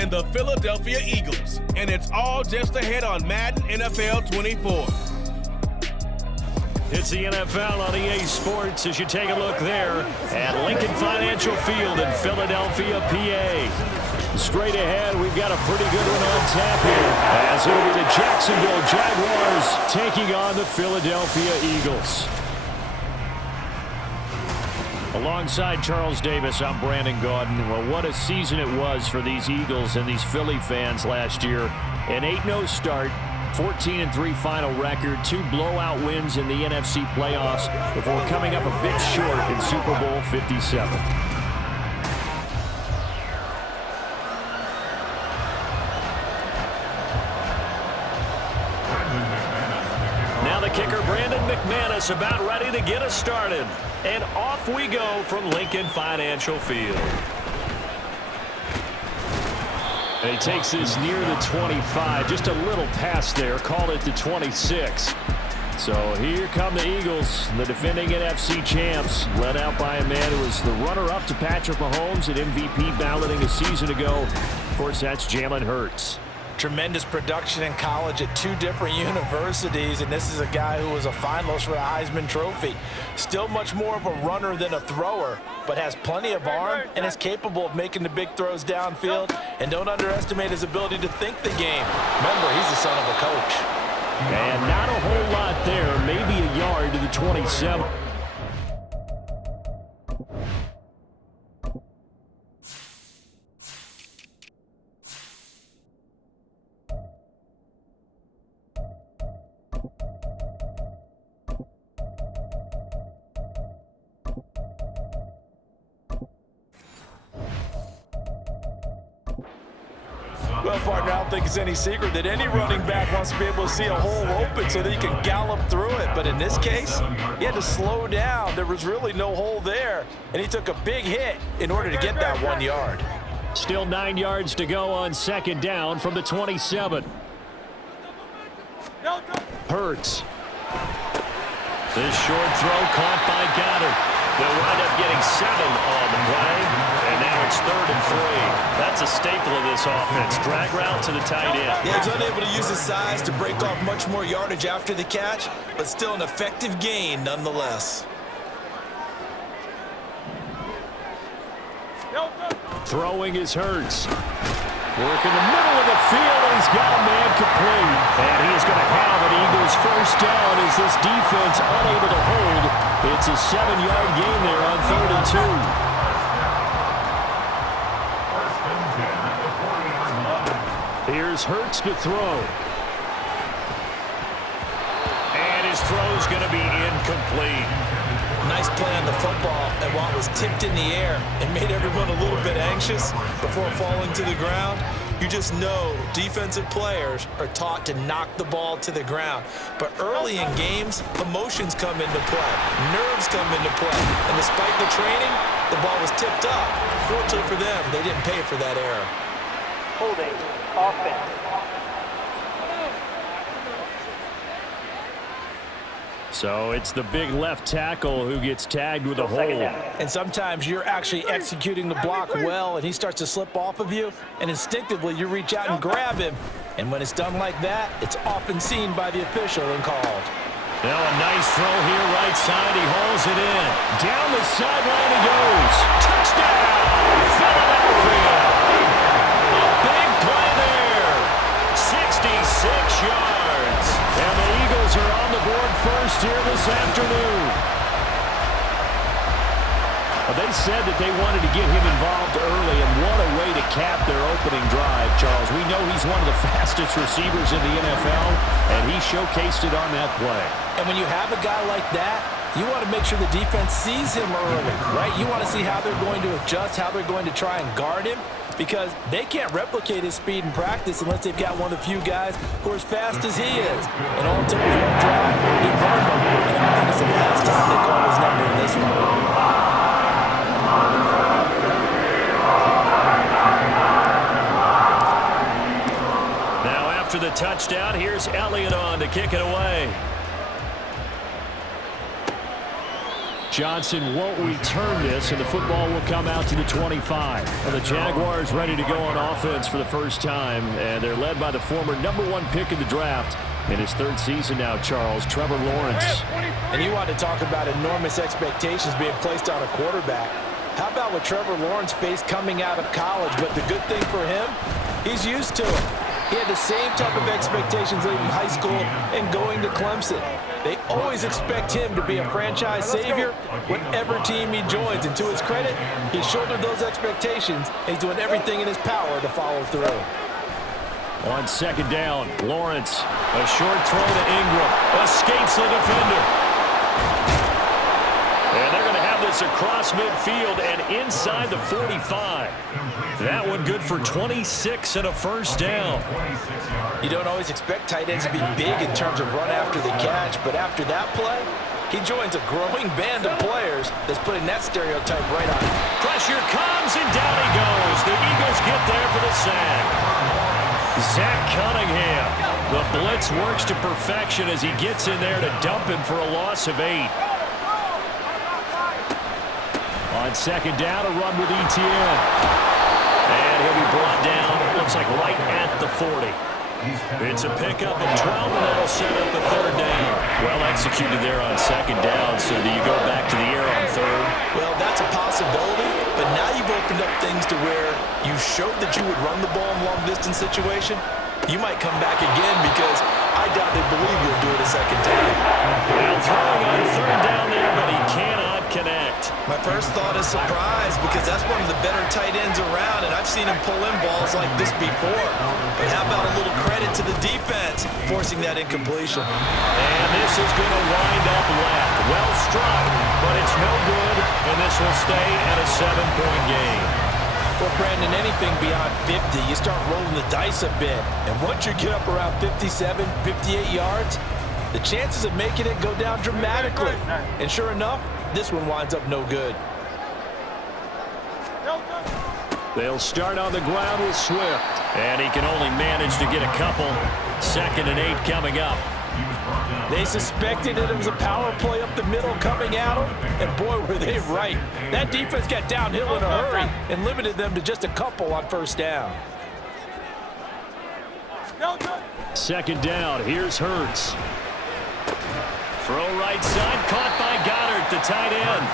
and the Philadelphia Eagles. And it's all just ahead on Madden NFL 24. It's the NFL on EA Sports as you take a look there at Lincoln Financial Field in Philadelphia, PA. Straight ahead, we've got a pretty good one on tap here as it'll be the Jacksonville Jaguars taking on the Philadelphia Eagles. Alongside Charles Davis, I'm Brandon Gaudin. Well, what a season it was for these Eagles and these Philly fans last year. An 8-0 start. 14-3 final record, 2 blowout wins in the NFC playoffs before coming up a bit short in Super Bowl 57. Now the kicker, Brandon McManus, about ready to get us started. And off we go from Lincoln Financial Field. And he takes this near the 25, just a little pass there, call it the 26. So here come the Eagles, the defending NFC champs, led out by a man who was the runner-up to Patrick Mahomes at MVP balloting a season ago. Of course, that's Jalen Hurts. Tremendous production in college at 2 different universities, and this is a guy who was a finalist for the Heisman Trophy. Still much more of a runner than a thrower, but has plenty of arm and is capable of making the big throws downfield. And don't underestimate his ability to think the game. Remember, he's the son of a coach. And not a whole lot there, maybe a yard to the 27. Well, partner, I don't think it's any secret that any running back wants to be able to see a hole open so that he can gallop through it. But in this case, he had to slow down. There was really no hole there, and he took a big hit in order to get that 1 yard. Still 9 yards to go on second down from the 27. Hurts. This short throw caught by Goddard. They'll wind up getting 7 on the play. And now it's 3rd and 3. That's a staple of this offense. Drag route to the tight end. Yeah, he's unable to use his size to break off much more yardage after the catch, but still an effective gain nonetheless. Throwing is Hurts. Working the middle of the field, and he's got a man complete. And he is going to have an Eagles first down as this defense unable to hold. It's a 7-yard gain there on 3rd and 2. Here's Hurts to throw. And his throw's going to be incomplete. Nice play on the football, and while it was tipped in the air, it made everyone a little bit anxious before falling to the ground. You just know defensive players are taught to knock the ball to the ground. But early in games, emotions come into play. Nerves come into play. And despite the training, the ball was tipped up. Fortunately for them, they didn't pay for that error. Holding. Offense. So it's the big left tackle who gets tagged with a hold. And sometimes you're actually executing the block well, and he starts to slip off of you, and instinctively you reach out and grab him. And when it's done like that, it's often seen by the official and called. Now a nice throw here right side. He hauls it in. Down the sideline he goes. Touchdown, Philadelphia. A big play there. 66 yards. And the Eagles are on the board first here this afternoon. They said that they wanted to get him involved early, and what a way to cap their opening drive, Charles. We know he's one of the fastest receivers in the NFL, and he showcased it on that play. And when you have a guy like that, you want to make sure the defense sees him early, right? You want to see how they're going to adjust, how they're going to try and guard him, because they can't replicate his speed in practice unless they've got one of the few guys who are as fast as he is. And all it took was one drive, he burned him, and I think it's the last time they call his number in this one. After the touchdown, here's Elliott on to kick it away. Johnson won't return this, and the football will come out to the 25. And the Jaguars ready to go on offense for the first time, and they're led by the former #1 pick in the draft in his third season now, Charles, Trevor Lawrence. And you want to talk about enormous expectations being placed on a quarterback. How about what Trevor Lawrence faced coming out of college? But the good thing for him, he's used to it. He had the same type of expectations leaving high school and going to Clemson. They always expect him to be a franchise savior whatever team he joins. And to his credit, he shouldered those expectations, and he's doing everything in his power to follow through. On second down, Lawrence, a short throw to Ingram, escapes the defender. And they're going to have this across midfield and inside the 45. That one good for 26 and a first down. You don't always expect tight ends to be big in terms of run after the catch, but after that play, he joins a growing band of players that's putting that stereotype right on him. Pressure comes, and down he goes. The Eagles get there for the sack. Zach Cunningham. The blitz works to perfection as he gets in there to dump him for a loss of 8. On second down, a run with Etienne. And he'll be brought down, it looks like right at the 40. It's a pickup of 12, and that'll set up the third down. Well executed there on second down, so do you go back to the air on third? Well, that's a possibility, but now you've opened up things to where you showed that you would run the ball in a long-distance situation. You might come back again because I doubt they believe you'll do it a second time. Well, throwing on third down there, but he cannot connect. My first thought is surprise because that's one of the better tight ends around, and I've seen him pull in balls like this before. But how about a little credit to the defense forcing that incompletion? And this is going to wind up left. Well struck, but it's no good, and this will stay at a 7-point game. Well, Brandon, anything beyond 50, you start rolling the dice a bit. And once you get up around 57, 58 yards, the chances of making it go down dramatically. And sure enough, this one winds up no good. They'll start on the ground with Swift. And he can only manage to get a couple. 2nd and 8 coming up. They suspected that it was a power play up the middle coming at them, and boy, were they right. That defense got downhill in a hurry and limited them to just a couple on first down. Second down, here's Hurts. Throw right side, caught by Goddard, the tight end.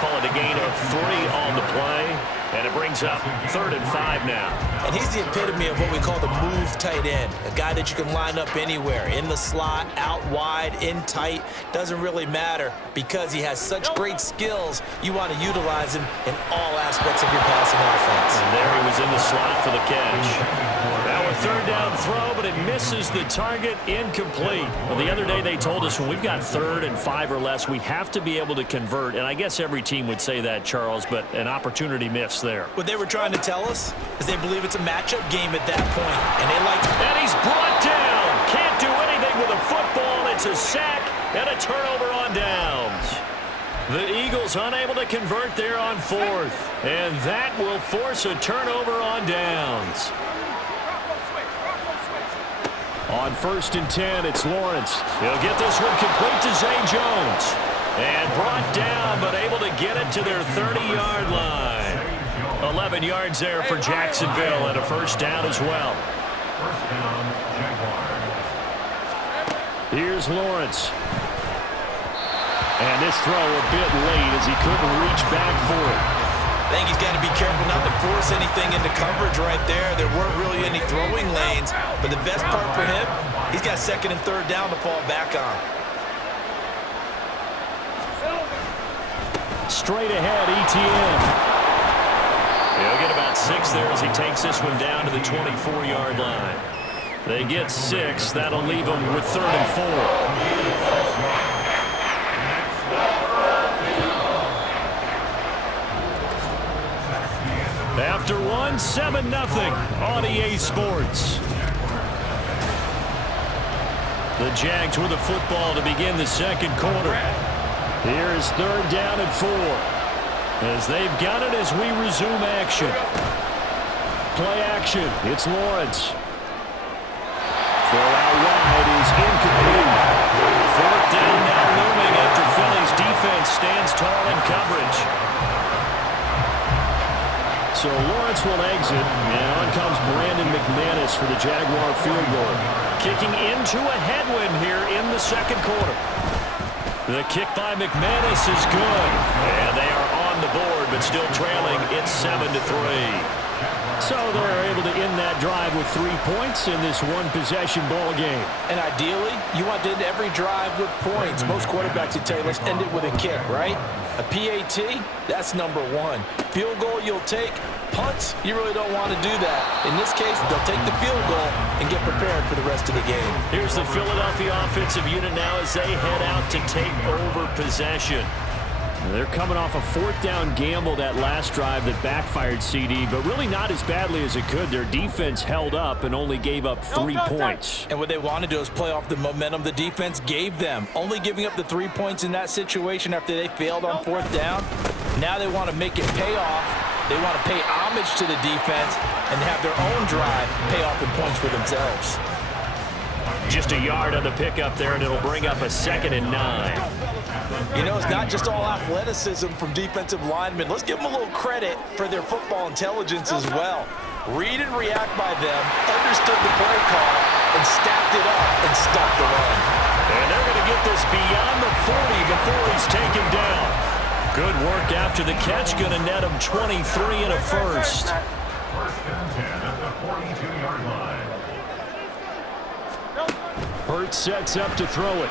Call it a gain of 3 on the play, and it brings up 3rd and 5 now. And he's the epitome of what we call the move tight end, a guy that you can line up anywhere, in the slot, out wide, in tight, doesn't really matter because he has such great skills. You want to utilize him in all aspects of your passing offense. And there he was in the slot for the catch. Now a 3rd down throw, but it misses the target, incomplete. Well, the other day they told us when we've got 3rd and 5 or less, we have to be able to convert, and I guess every team would say that, Charles, but an opportunity missed there. What they were trying to tell us is they believe it's a matchup game at that point, and they like to... And he's brought down. Can't do anything with a football. It's a sack and a turnover on downs. The Eagles unable to convert there on 4th, and that will force a turnover on downs. On 1st and 10, it's Lawrence. He'll get this one complete to Zay Jones. And brought down, but able to get it to their 30-yard line. 11 yards there for Jacksonville, and a first down as well. Here's Lawrence. And this throw a bit late as he couldn't reach back for it. I think he's got to be careful not to force anything into coverage right there. There weren't really any throwing lanes, but the best part for him, he's got 2nd and 3rd down to fall back on. Straight ahead, Etienne. He'll get about 6 there as he takes this one down to the 24-yard line. They get 6. That'll leave them with 3rd and 4. After 7-0 on EA Sports. The Jags with the football to begin the second quarter. Here is 3rd down and 4. As they've got it as we resume action. Play action. It's Lawrence. Throw out wide is incomplete. 4th down now looming after Philly's defense stands coverage. So Lawrence will exit, and on comes Brandon McManus for the Jaguar field goal. Kicking into a headwind here in the second quarter. The kick by McManus is good, and they are on the board, but still trailing. It's 7-3. So they're able to end that drive with 3 points in this one-possession ball game. And ideally, you want to end every drive with points. Most quarterbacks would tell you, let's end it with a kick, right? A PAT, that's number one. Field goal, you'll take. Punts, you really don't want to do that. In this case, they'll take the field goal and get prepared for the rest of the game. Here's the Philadelphia offensive unit now as they head out to take over possession. They're coming off a fourth down gamble that last drive that backfired CD, but really not as badly as it could. Their defense held up and only gave up 3 points. And what they want to do is play off the momentum the defense gave them. Only giving up the 3 points in that situation after they failed on fourth down. Now they want to make it pay off. They want to pay homage to the defense and have their own drive pay off in points for themselves. Just a yard on the pickup there, and it'll bring up a 2nd and 9. You know, it's not just all athleticism from defensive linemen. Let's give them a little credit for their football intelligence as well. Read and react by them, understood the play call, and stacked it up and stopped the run. And they're going to get this beyond the 40 before he's taken down. Good work after the catch, going to net him 23 and a first. 1st and 10 at the 42-yard line. Hurts sets up to throw it.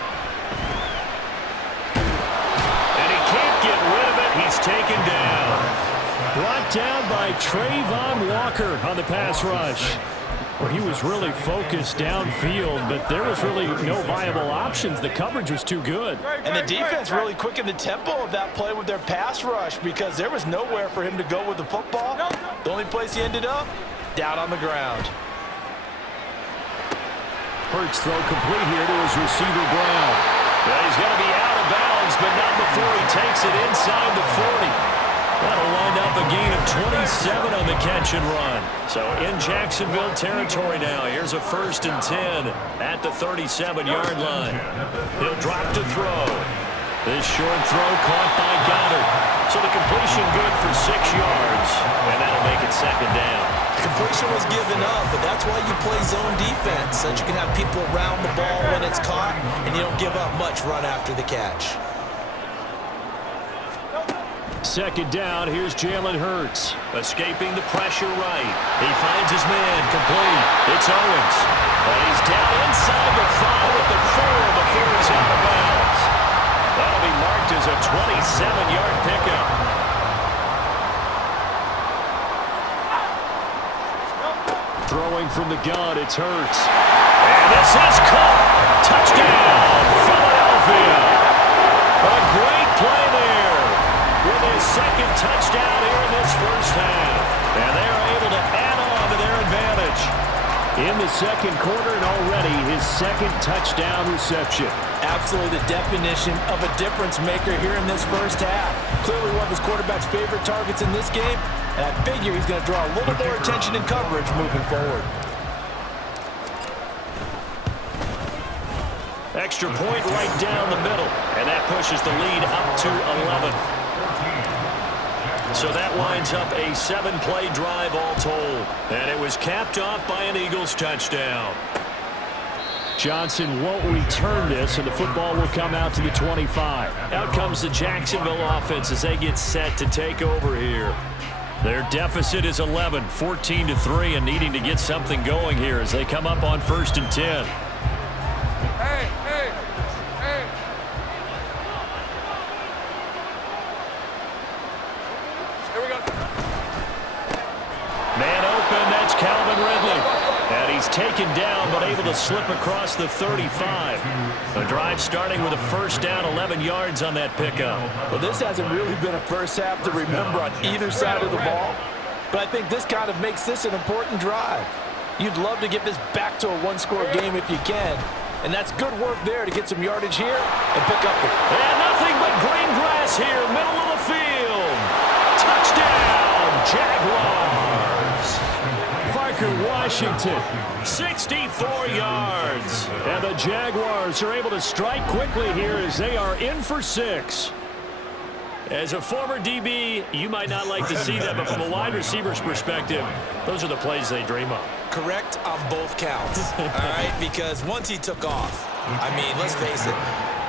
And he can't get rid of it. He's taken down. Brought down by Trayvon Walker on the pass rush. Well, he was really focused downfield, but there was really no viable options. The coverage was too good. And the defense really quickened the tempo of that play with their pass rush because there was nowhere for him to go with the football. The only place he ended up, down on the ground. Hurts throw complete here to his receiver, Brown. Yeah, he's going to be out of bounds, but not before he takes it inside the 40. That'll wind up a gain of 27 on the catch and run. So in Jacksonville territory now. Here's a 1st and 10 at the 37-yard line. He'll drop to throw. This short throw caught by Goddard. So the completion good for 6 yards, and that'll make it 2nd down. Completion was given up, but that's why you play zone defense, so that you can have people around the ball when it's caught, and you don't give up much run after the catch. 2nd down, here's Jalen Hurts. Escaping the pressure right. He finds his man, complete. It's Owens. But he's down inside the 5 at the 4 before he's out of bounds. That'll be marked as a 27-yard pickup. Throwing from the gun, it's Hurts. And this is caught. Touchdown, Philadelphia. A great play there with his 2nd touchdown here in this first half. And they are able to add on to their advantage in the second quarter, and already his 2nd touchdown reception. Absolutely the definition of a difference maker here in this first half. Clearly one of his quarterback's favorite targets in this game, and I figure he's going to draw a little more attention and coverage moving forward. Extra point right down the middle, and that pushes the lead up to 11. So that winds up a 7-play drive all told, and it was capped off by an Eagles touchdown. Johnson won't return this, and the football will come out to the 25. Out comes the Jacksonville offense as they get set to take over here. Their deficit is 11, 14-3, and needing to get something going here as they come up on 1st and 10. He's taken down, but able to slip across the 35. The drive starting with a 1st down, 11 yards on that pickup. Well, this hasn't really been a first half to remember on either side of the ball, but I think this kind of makes this an important drive. You'd love to get this back to a 1-score game if you can, and that's good work there to get some yardage here and pick up the... And nothing but green grass here, middle of the field. Touchdown, Jaguars. Washington, 64 yards. And the Jaguars are able to strike quickly here as they are in for 6. As a former DB, you might not like to see that, but from a wide receiver's perspective, those are the plays they dream of. Correct on both counts, all right? Because once he took off, I mean, let's face it,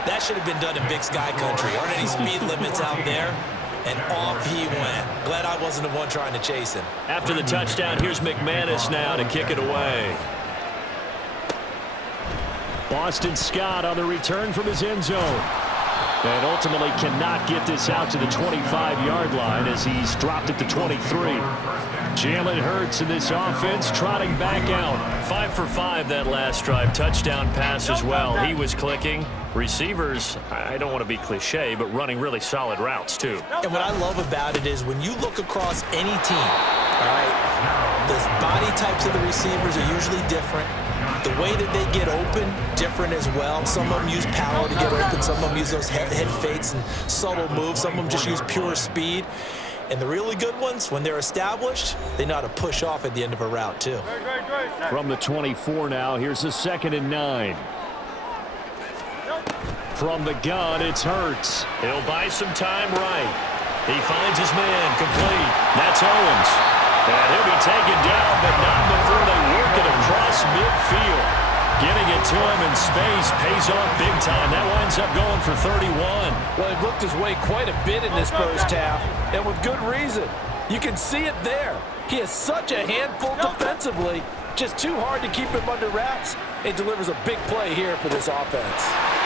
that should have been done in Big Sky Country. Aren't any speed limits out there? And off he went. Glad I wasn't the one trying to chase him. After the touchdown, here's McManus now to kick it away. Boston Scott on the return from his end zone. And ultimately cannot get this out to the 25-yard line as he's dropped it to 23. Jalen Hurts in this offense trotting back out. 5 for 5 that last drive. Touchdown pass as well. He was clicking. Receivers, I don't want to be cliche, but running really solid routes too. And what I love about it is when you look across any team, all right, the body types of the receivers are usually different. The way that they get open, different as well. Some of them use power to get open. Some of them use those head fakes and subtle moves. Some of them just use pure speed. And the really good ones, when they're established, they know how to push off at the end of a route, too. From the 24 now, here's the 2nd and 9. From the gun, it's Hurts. He'll buy some time right. He finds his man complete. That's Owens. And he'll be taken down, but not before they work it across midfield. Getting it to him in space pays off big time. That winds up going for 31. Well, he looked his way quite a bit in this first half, and with good reason. You can see it there. He is such a handful defensively. Just too hard to keep him under wraps. It delivers a big play here for this offense.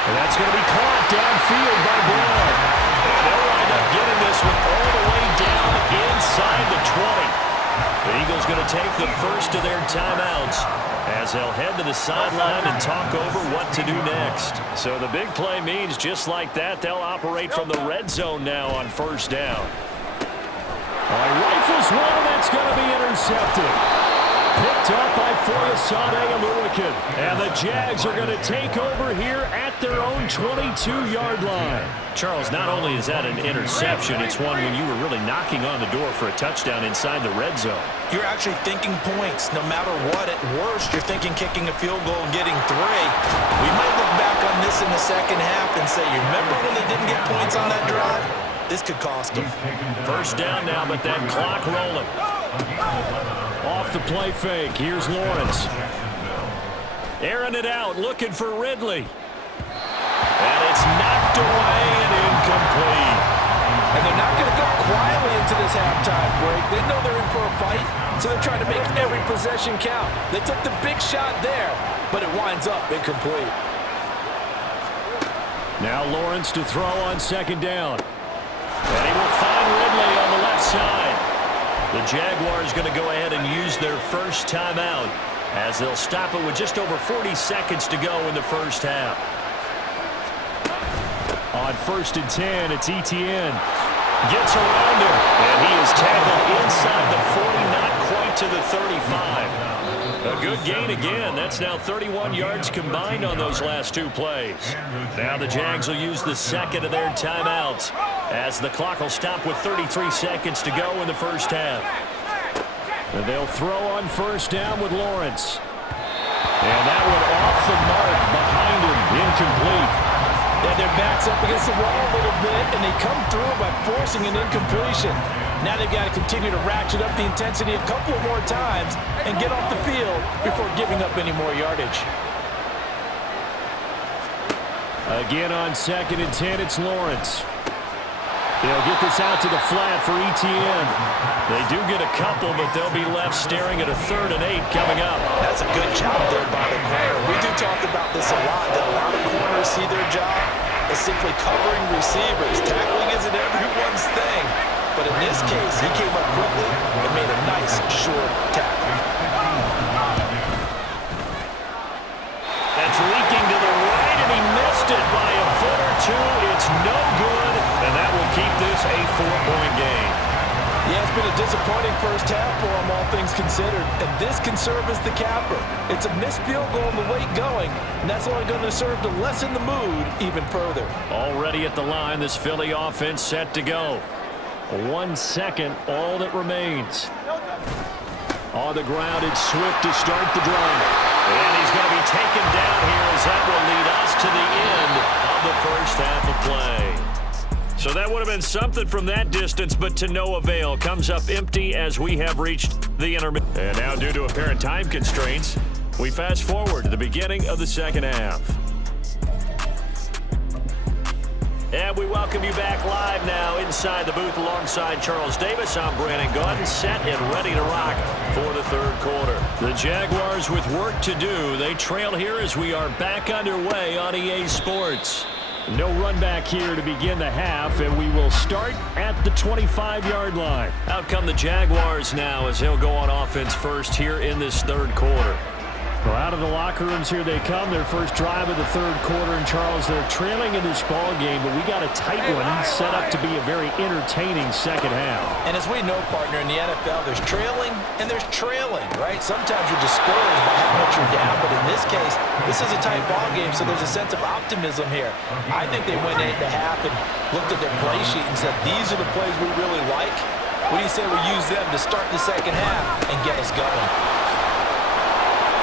And that's going to be caught downfield by Brown. And they'll wind up getting this one all the way down inside the 20. The Eagles going to take the first of their timeouts as they'll head to the sideline and talk over what to do next. So the big play means just like that, they'll operate from the red zone now on first down. Rifles one, and that's going to be intercepted. Picked up by Foyesade Aluakin. And the Jags are going to take over here at their own 22-yard line. Charles, not only is that an interception, it's one when you were really knocking on the door for a touchdown inside the red zone. You're actually thinking points. No matter what, at worst, you're thinking kicking a field goal and getting 3. We might look back on this in the second half and say, you remember when they didn't get points on that drive? This could cost them. First down now, but that clock rolling. Off the play fake. Here's Lawrence. Airing it out, looking for Ridley. And it's knocked away and incomplete. And they're not going to go quietly into this halftime break. They know they're in for a fight, so they're trying to make every possession count. They took the big shot there, but it winds up incomplete. Now Lawrence to throw on 2nd down. And he will find Ridley on the left side. The Jaguars going to go ahead and use their first timeout as they'll stop it with just over 40 seconds to go in the first half. On 1st and 10, it's Etienne. Gets around him, and he is tackled inside the 40, not quite to the 35. A good gain again. That's now 31 yards combined on those last 2 plays. Now the Jags will use the 2nd of their timeouts as the clock will stop with 33 seconds to go in the first half. And they'll throw on 1st down with Lawrence. And that one off the mark behind him, incomplete. Yeah, their back's up against the wall a little bit, and they come through by forcing an incompletion. Now they've got to continue to ratchet up the intensity a couple more times and get off the field before giving up any more yardage. Again on 2nd and 10, it's Lawrence. They'll get this out to the flat for Etienne. They do get a couple, but they'll be left staring at a 3rd and 8 coming up. That's a good job there by the corner. We do talk about this a lot, that a lot of corners see their job as simply covering receivers. Tackling isn't everyone's thing. But in this case, he came up quickly and made a nice, short tackle. That's leaking to the right, and he missed it by a foot or 2. It's no good, and that will keep this a 4-point game. Yeah, it's been a disappointing first half for them, all things considered. And this can serve as the capper. It's a missed field goal in the late going, and that's only going to serve to lessen the mood even further. Already at the line, this Philly offense set to go. 1 second, all that remains. On the ground, it's Swift to start the drive. And he's going to be taken down here as that will lead us to the end of the first half of play. So that would have been something from that distance, but to no avail. Comes up empty as we have reached the intermission. And now, due to apparent time constraints, we fast forward to the beginning of the second half. And we welcome you back live now inside the booth alongside Charles Davis. I'm Brandon Gaudin, set and ready to rock for the third quarter. The Jaguars with work to do. They trail here as we are back underway on EA Sports. No run back here to begin the half, and we will start at the 25-yard line. Out come the Jaguars now as they'll go on offense first here in this third quarter. Well, out of the locker rooms here they come. Their first drive of the third quarter. And, Charles, they're trailing in this ball game, but we got a tight one set up to be a very entertaining second half. And as we know, partner, in the NFL, there's trailing and there's trailing, right? Sometimes you're discouraged by how much you're down, but in this case, this is a tight ball game, so there's a sense of optimism here. I think they went into half and looked at their play sheet and said, these are the plays we really like. What do you say we use them to start the second half and get us going?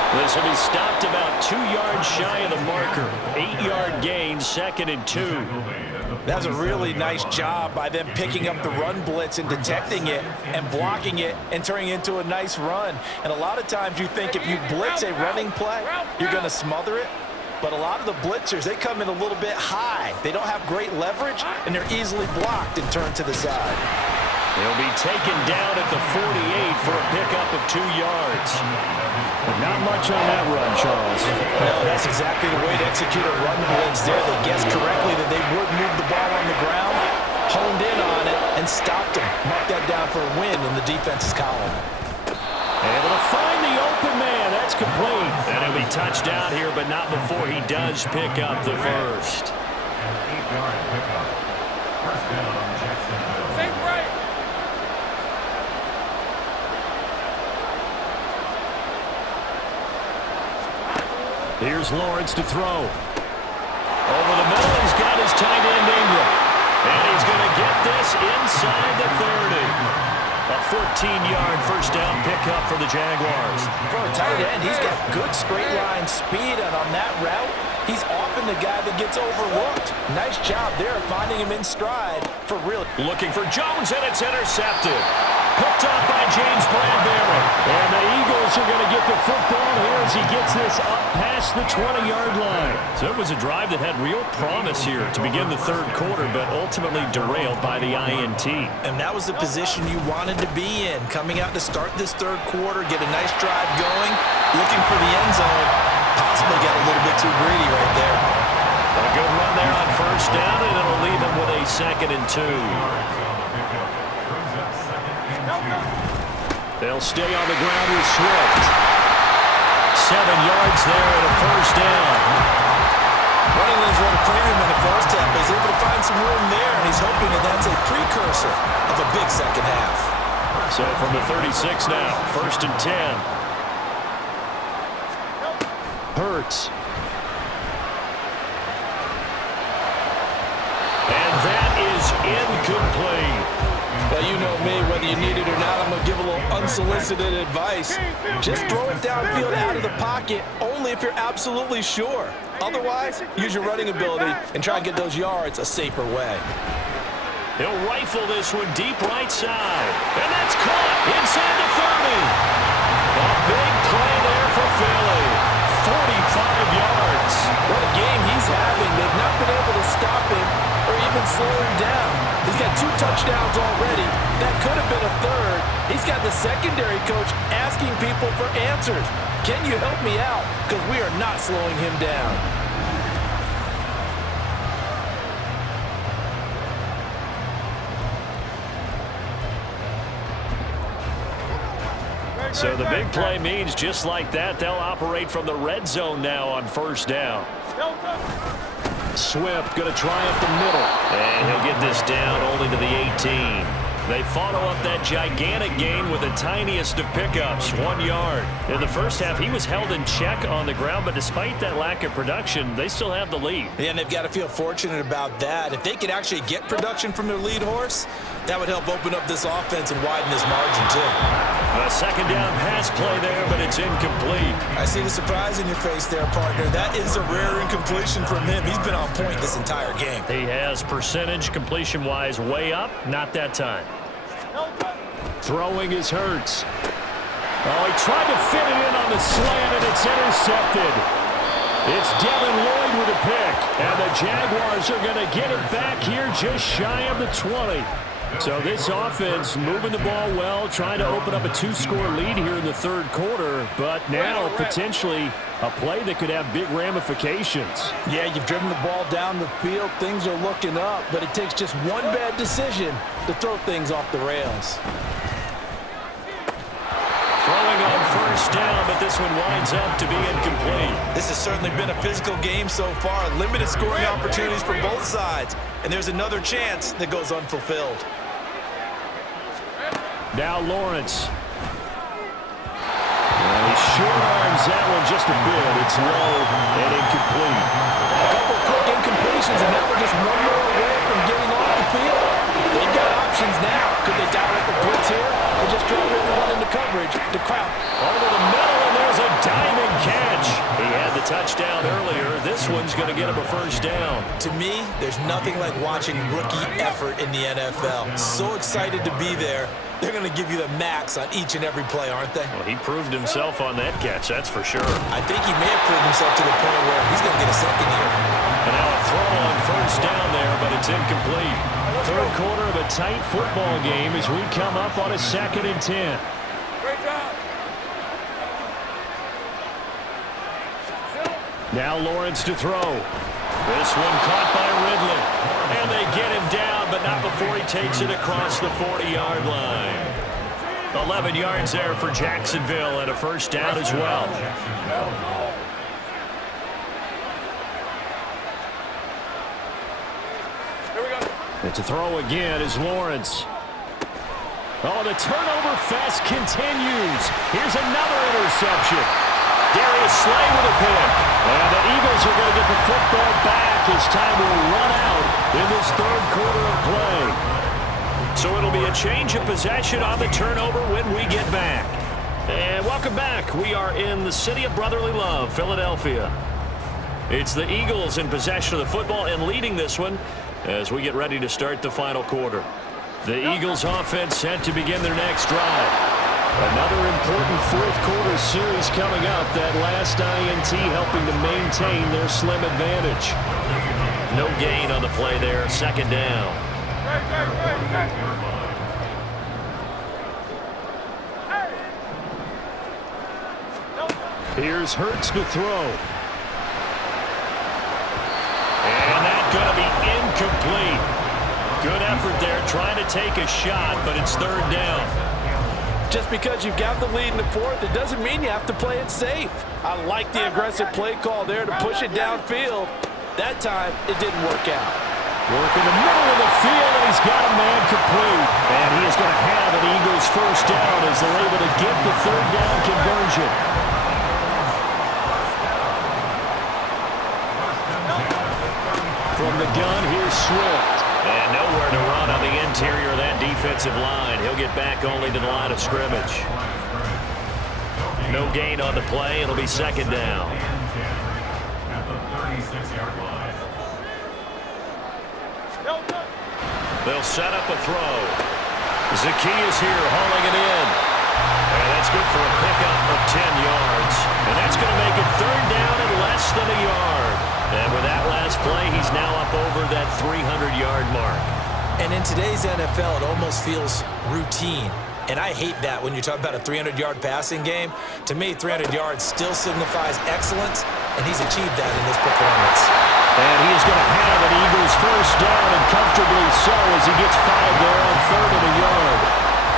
This will be stopped about 2 yards shy of the marker. 8-yard gain, 2nd and 2. That was a really nice job by them picking up the run blitz and detecting it and blocking it and turning it into a nice run. And a lot of times you think if you blitz a running play, you're going to smother it. But a lot of the blitzers, they come in a little bit high. They don't have great leverage, and they're easily blocked and turned to the side. They'll be taken down at the 48 for a pickup of 2 yards. Not much on that run, Charles. No, that's exactly the way to execute a run blitz there. They guessed correctly that they would move the ball on the ground, honed in on it, and stopped them. Mark that down for a win in the defense's column. Able to find the open man. That's complete. And he'll be touched down here, but not before he does pick up the first. 8-yard pickup. First down, Jacksonville. Think right. Here's Lawrence to throw. Over the middle, he's got his tight end Ingram. And he's going to get this inside the 30. A 14-yard first down pickup for the Jaguars. For a tight end, he's got good straight line speed, and on that route, he's often the guy that gets overlooked. Nice job there finding him in stride for real. Looking for Jones, and it's intercepted. Picked up by James Bradbury. And the Eagles are going to get the football here as he gets this up past the 20-yard line. So it was a drive that had real promise here to begin the third quarter, but ultimately derailed by the INT. And that was the position you wanted to be in. Coming out to start this third quarter, get a nice drive going, looking for the end zone. Possibly got a little bit too greedy right there. A good run there on first down, and it'll leave him with a 2nd and 2. They'll stay on the ground with Swift. 7 yards there and a first down. Running lanes run a premium in the first half, but he's able to find some room there, and he's hoping that that's a precursor of a big second half. So from the 36 now, 1st and 10. Hurts. And that is incomplete. Well, you know me, whether you need it or not, I'm going to give a little unsolicited advice. Just throw it downfield out of the pocket, only if you're absolutely sure. Otherwise, use your running ability and try and get those yards a safer way. He'll rifle this one deep right side. And that's caught inside the 30. A big play there for Philly. 45 yards. What a game he's having. They've not been able to stop him or even slow him down. He's got 2 touchdowns already. That could have been a third. He's got the secondary coach asking people for answers. Can you help me out? Because we are not slowing him down. So the big play means just like that, they'll operate from the red zone now on first down. Swift going to try up the middle. And he'll get this down only to the 18. They follow up that gigantic gain with the tiniest of pickups, 1 yard. In the first half, he was held in check on the ground, but despite that lack of production, they still have the lead. And they've got to feel fortunate about that. If they could actually get production from their lead horse, that would help open up this offense and widen this margin too. A second down pass play there, but it's incomplete. I see the surprise in your face there, partner. That is a rare incompletion from him. He's been on point this entire game. He has percentage completion-wise way up. Not that time. Throwing is Hurts. Oh, he tried to fit it in on the slant, and it's intercepted. It's Devin Lloyd with a pick, and the Jaguars are going to get it back here just shy of the 20. So this offense moving the ball well, trying to open up a 2-score lead here in the third quarter, but now potentially a play that could have big ramifications. Yeah, you've driven the ball down the field. Things are looking up, but it takes just one bad decision to throw things off the rails. Throwing on first down, but this one winds up to be incomplete. This has certainly been a physical game so far. Limited scoring opportunities for both sides. And there's another chance that goes unfulfilled. Now Lawrence. And he short arms that one just a bit. It's low and incomplete. A couple quick incompletions, and now we're just one more away from getting off the field. They've got options now. Could they direct the blitz here or just drop everyone into coverage to Kraut? Over the middle, and there's a diving catch. He had the touchdown earlier. This one's going to get him a first down. To me, there's nothing like watching rookie effort in the NFL. So excited to be there. They're going to give you the max on each and every play, aren't they? Well, he proved himself on that catch, that's for sure. I think he may have proved himself to the point where he's going to get a second here. And now a throw on first down there, but it's incomplete. Third quarter of a tight football game as we come up on a 2nd and 10. Now Lawrence to throw. This one caught by Ridley. And they get him down, but not before he takes it across the 40-yard line. 11 yards there for Jacksonville and a first down as well. And to throw again is Lawrence. Oh, the turnover fest continues. Here's another interception. Darius Slay with a pick. And the Eagles are going to get the football back as time will run out in this third quarter of play. So it'll be a change of possession on the turnover when we get back. And welcome back. We are in the city of brotherly love, Philadelphia. It's the Eagles in possession of the football and leading this one as we get ready to start the final quarter. The Eagles offense set to begin their next drive. Another important fourth quarter series coming up. That last INT helping to maintain their slim advantage. No gain on the play there. Second down. Here's Hurts to throw. And that's going to be incomplete. Good effort there trying to take a shot, but it's third down. Just because you've got the lead in the fourth, it doesn't mean you have to play it safe. I like the aggressive play call there to push it downfield. That time, it didn't work out. Work in the middle of the field, and he's got a man complete. And he is going to have an Eagles first down as they're able to get the third down conversion. From the gun, here's Swift. And nowhere to run on the interior of that defensive line. He'll get back only to the line of scrimmage. No gain on the play. It'll be second down. At the 36-yard line. They'll set up a throw. Zacchaeus here hauling it in. And that's good for a pickup of 10 yards. And that's going to make it third down and less than a yard. And with that last play, he's now up over that 300-yard mark. And in today's NFL, it almost feels routine. And I hate that when you talk about a 300-yard passing game. To me, 300 yards still signifies excellence, and he's achieved that in this performance. And he is going to have an Eagles first down, and comfortably so as he gets 5 there on third and a yard.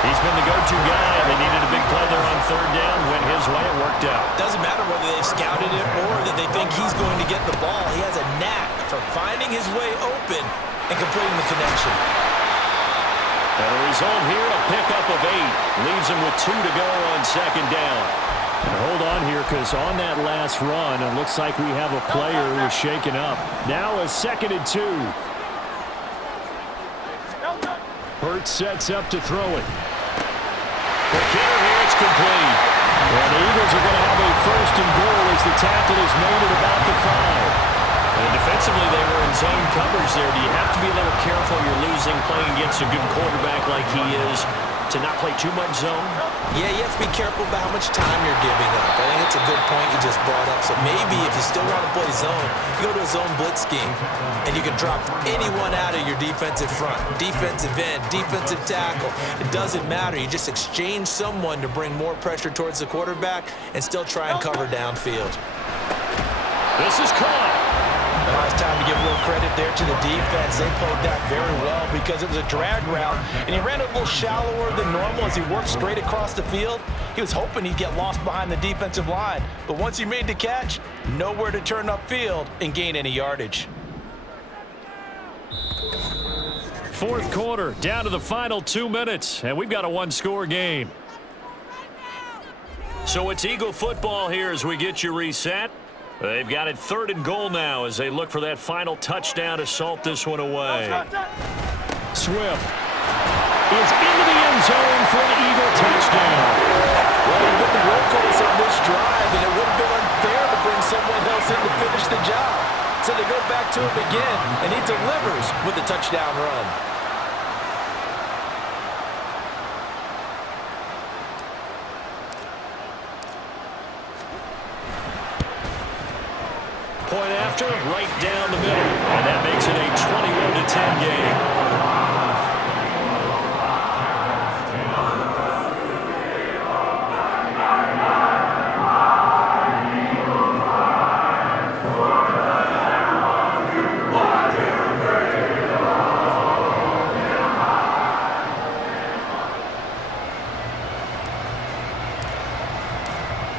He's been the go-to guy. They needed a big play there on third down. Went his way. It worked out. Doesn't matter whether they've scouted it or that they think he's going to get the ball. He has a knack for finding his way open and completing the connection. And the result here, a pickup of 8. Leaves him with 2 to go on second down. And hold on here, because on that last run, it looks like we have a player who is shaken up. Now a 2nd and 2. Hurts sets up to throw it. The kicker here, it's complete. And the Eagles are going to have a first and goal as the tackle is made at about the 5. And defensively, they were in zone coverage there. Do you have to be a little careful? You're losing, playing against a good quarterback like he is, to not play too much zone? Yeah, you have to be careful about how much time you're giving up. I think it's a good point you just brought up. So maybe if you still want to play zone, you go to a zone blitz scheme, and you can drop anyone out of your defensive front. Defensive end, defensive tackle. It doesn't matter. You just exchange someone to bring more pressure towards the quarterback and still try and cover downfield. This is caught. Now it's time to give a little credit there to the defense. They played that very well because it was a drag route, and he ran a little shallower than normal as he worked straight across the field. He was hoping he'd get lost behind the defensive line, but once he made the catch, nowhere to turn upfield and gain any yardage. Fourth quarter, down to the final 2 minutes, and we've got a one-score game. So it's Eagle football here as we get you reset. They've got it 3rd and goal now as they look for that final touchdown to salt this one away. Swift is into the end zone for an Eagle touchdown. Well, he's been the workhorse on this drive, and it would have been unfair to bring someone else in to finish the job. So they go back to him again, and he delivers with a touchdown run. Point after, right down the middle. And that makes it a 21-10 game.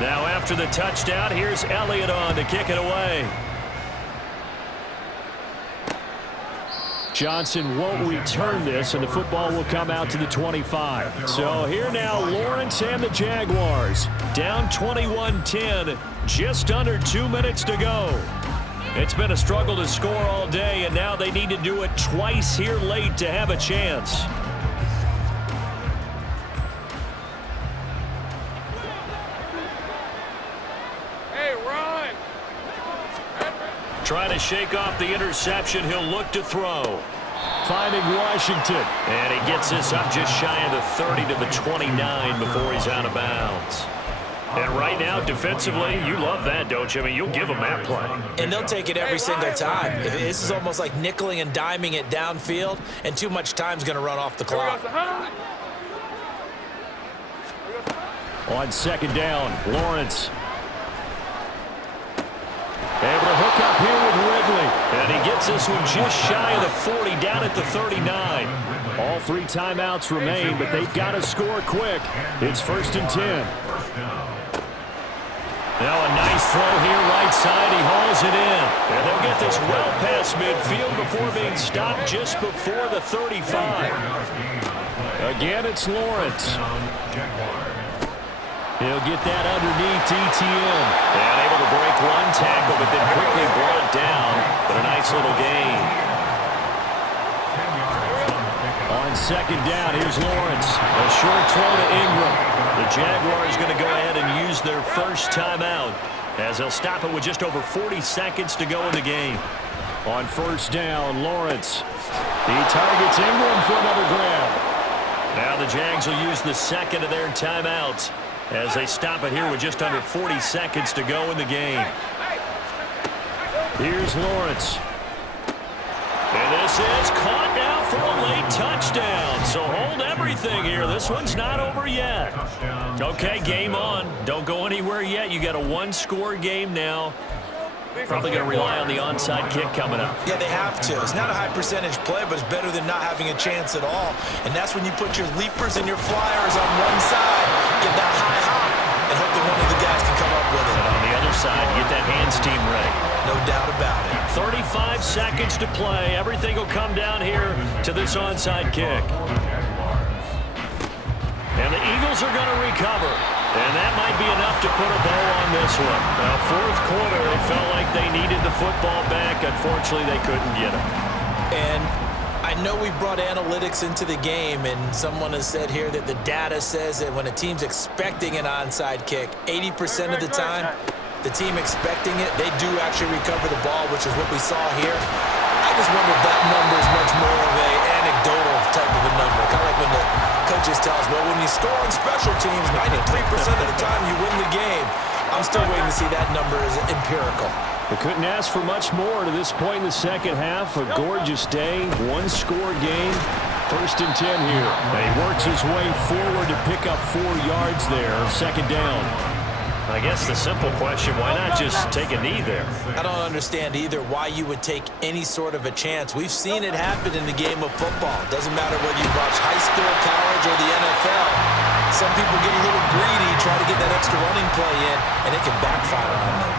Now after the touchdown, here's Elliott on to kick it away. Johnson won't return this, and the football will come out to the 25. So here now, Lawrence and the Jaguars. Down 21-10, just under 2 minutes to go. It's been a struggle to score all day, and now they need to do it twice here late to have a chance. Trying to shake off the interception. He'll look to throw. Finding Washington. And he gets this up just shy of the 30 to the 29 before he's out of bounds. And right now, defensively, you love that, don't you? I mean, you'll give them that play. And they'll take it every single time. This is almost like nickeling and diming it downfield, and too much time's going to run off the clock. On 2nd down, Lawrence. Able to hook up here with Ridley. And he gets this one just shy of the 40, down at the 39. All 3 timeouts remain, but they've got to score quick. It's 1st and 10. Now a nice throw here right side. He hauls it in. And they'll get this well past midfield before being stopped just before the 35. Again, it's Lawrence. He'll get that underneath ETN. And able to break one tackle, but then quickly brought down. But a nice little gain. On 2nd down, here's Lawrence. A short throw to Ingram. The Jaguars going to go ahead and use their first timeout as they'll stop it with just over 40 seconds to go in the game. On 1st down, Lawrence. He targets Ingram for another grab. Now the Jags will use the second of their timeouts as they stop it here with just under 40 seconds to go in the game. Here's Lawrence. And this is caught now for a late touchdown. So hold everything here. This one's not over yet. Okay, game on. Don't go anywhere yet. You got a one-score game now. Probably going to rely on the onside kick coming up. Yeah, they have to. It's not a high percentage play, but it's better than not having a chance at all. And that's when you put your leapers and your flyers on one side, get that high hop, and hope that one of the guys can come up with it. And on the other side, get that hands team ready. No doubt about it. 35 seconds to play. Everything will come down here to this onside kick. And the Eagles are going to recover. And that might be enough to put a bow on this one. Now, 4th quarter, it felt like they needed the football back. Unfortunately, they couldn't get it. And I I know we've brought analytics into the game, and someone has said here that the data says that when a team's expecting an onside kick, 80% of the time, the team expecting it, they do actually recover the ball, which is what we saw here. I just wonder if that number is much more of an anecdotal type of a number. Kind of like when the coaches tell us, well, when you score on special teams, 93% of the time you win the game. I'm still waiting to see that number as empirical. They couldn't ask for much more to this point in the second half. A gorgeous day, one-score game. 1st and 10 here. And he works his way forward to pick up 4 yards there. 2nd down. I guess the simple question, why not just take a knee there? I don't understand either why you would take any sort of a chance. We've seen it happen in the game of football. Doesn't matter whether you watch high school, college, or the NFL. Some people get a little greedy, try to get that extra running play in, and it can backfire on them.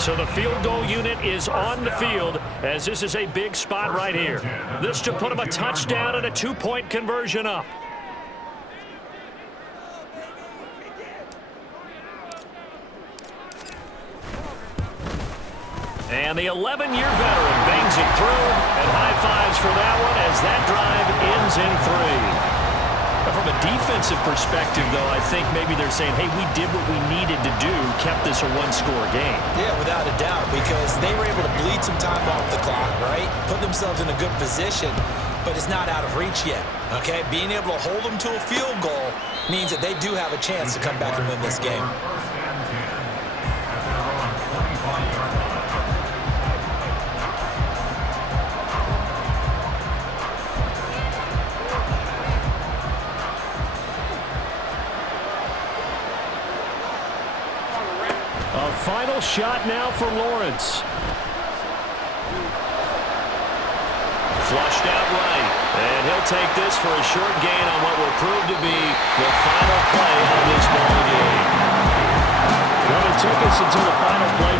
So the field goal unit is on the field as this is a big spot right here. This to put them a touchdown and a 2-point conversion up. And the 11-year veteran bangs it through, and high fives for that one as that drive ends in 3. From a defensive perspective, though, I think maybe they're saying, hey, we did what we needed to do, kept this a one-score game. Yeah, without a doubt, because they were able to bleed some time off the clock, right? Put themselves in a good position, but it's not out of reach yet, okay? Being able to hold them to a field goal means that they do have a chance to come back and win this game. A final shot now for Lawrence. Flushed out right, and he'll take this for a short gain on what will prove to be the final play of this ball game. Well, it took us until the final play.